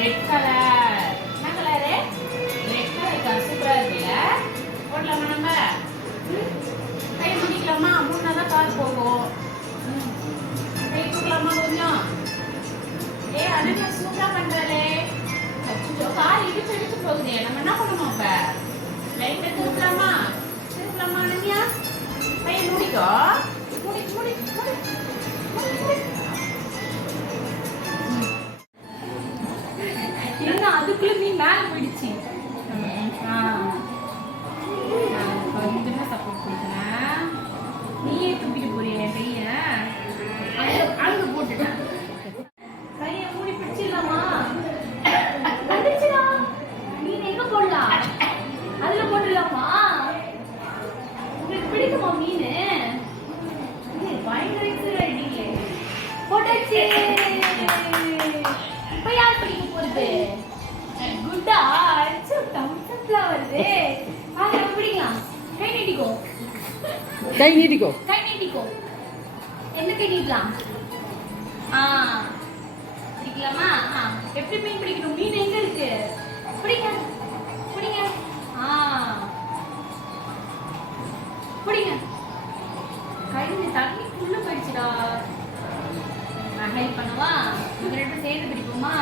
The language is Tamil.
Red colour. என்ன கலரு? ரெட் கலர் சூப்பரா இருக்குல்ல? போடலாமா நம்ம? கை முடிக்கலாமா? மூணாதான் கார் போகும். கை தூக்கலாமா கொஞ்சம்? அனன்யா சூப்பரா பண்றாளே. அச்சோ கார் இடிச்சு இடிச்சு போகுதே. நம்ம என்ன பண்ணணும் இப்ப? லைட்டை திருப்பலாமா? திருப்பலாமா அனன்யா? கையை மூடிக்கோ. மூடி மூடி மூடி என்ன அதுக்குள்ள நீ மேல போயிடுச்சு. கொஞ்சமா சப்போர்ட் கொடுக்குறேன். நீயே தூக்கிட்டு போறீங்க கைய. அங்க போட்டுட்டேன். கையை மூடி பிடிச்சிடலாமா? வந்துச்சுடா. மீன் எங்க போடலாம்? அதுல போட்டுடலாமா? உங்களுக்கு பிடிக்குமா மீன்? பயங்கர எக்ஸைட்டட். போட்டாச்சு. இப்போ யார் பிடிக்க போறது? குட்டா. அச்சோ தம்ஸ்அப்ல வருது. வாங்க பிடிக்கலாம். கை நீட்டிக்கோ. கை நீட்டிக்கோ. கை நீட்டிக்கோ. என்ன கை நீட்டலாம்? பிடிக்கலாமா? எப்படி மீன் பிடிக்கணும்? மீன் எங்க இருக்கு? பிடிங்க பிடிங்க. பிடிங்க. கையில தண்ணிக்குள்ள போயிடுச்சுடா. நான் ஹெல்ப் பண்ணவா? இங்க ரெண்டு சேர்ந்து பிடிப்போமா?